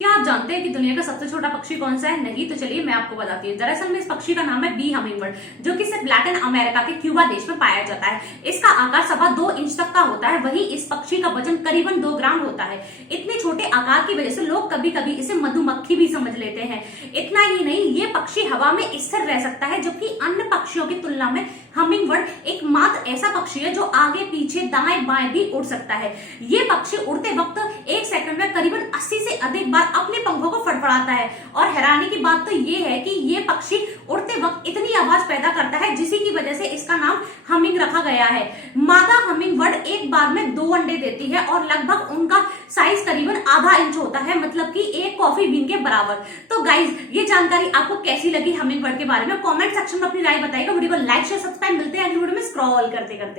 क्या आप जानते हैं कि दुनिया का सबसे छोटा पक्षी कौन सा है? नहीं तो चलिए मैं आपको बताती हूँ। दरअसल में इस पक्षी का नाम है बी हमिंगबर्ड, जो कि सिर्फ लैटिन अमेरिका के क्यूबा देश में पाया जाता है। इसका आकार 2.25 इंच तक का होता है। वहीं इस पक्षी का वजन करीबन 2 ग्राम होता है। इतने छोटे आकार की वजह से लोग कभी कभी इसे मधुमक्खी भी समझ लेते हैं। इतना ही नहीं, ये पक्षी हवा में स्थिर रह सकता है, जबकि अन्य पक्षियों की तुलना में हमिंगबर्ड एकमात्र ऐसा पक्षी है जो आगे पीछे दाएं बाएं भी उड़ सकता है। ये पक्षी उड़ते वक्त 1 सेकंड में करीबन 80 से अधिक बार अपने पंखों को फड़फड़ाता है। और हैरानी की बात तो ये है कि ये पक्षी उड़ते वक्त इतनी आवाज पैदा करता है जिसी की वजह से इसका नाम हमिंग रखा गया है। मादा हमिंगबर्ड एक बार में 2 अंडे देती है और लगभग उनका साइज करीबन आधा इंच होता है, मतलब कि एक कॉफी बीन के बराबर। तो गाइज, ये जानकारी आपको कैसी लगी हमिंगबर्ड के बारे में? कमेंट सेक्शन में अपनी राय बताइएगा। वीडियो को लाइक शेयर सब्सक्राइब, मिलते हैं अगली वीडियो में स्क्रॉल करते करते।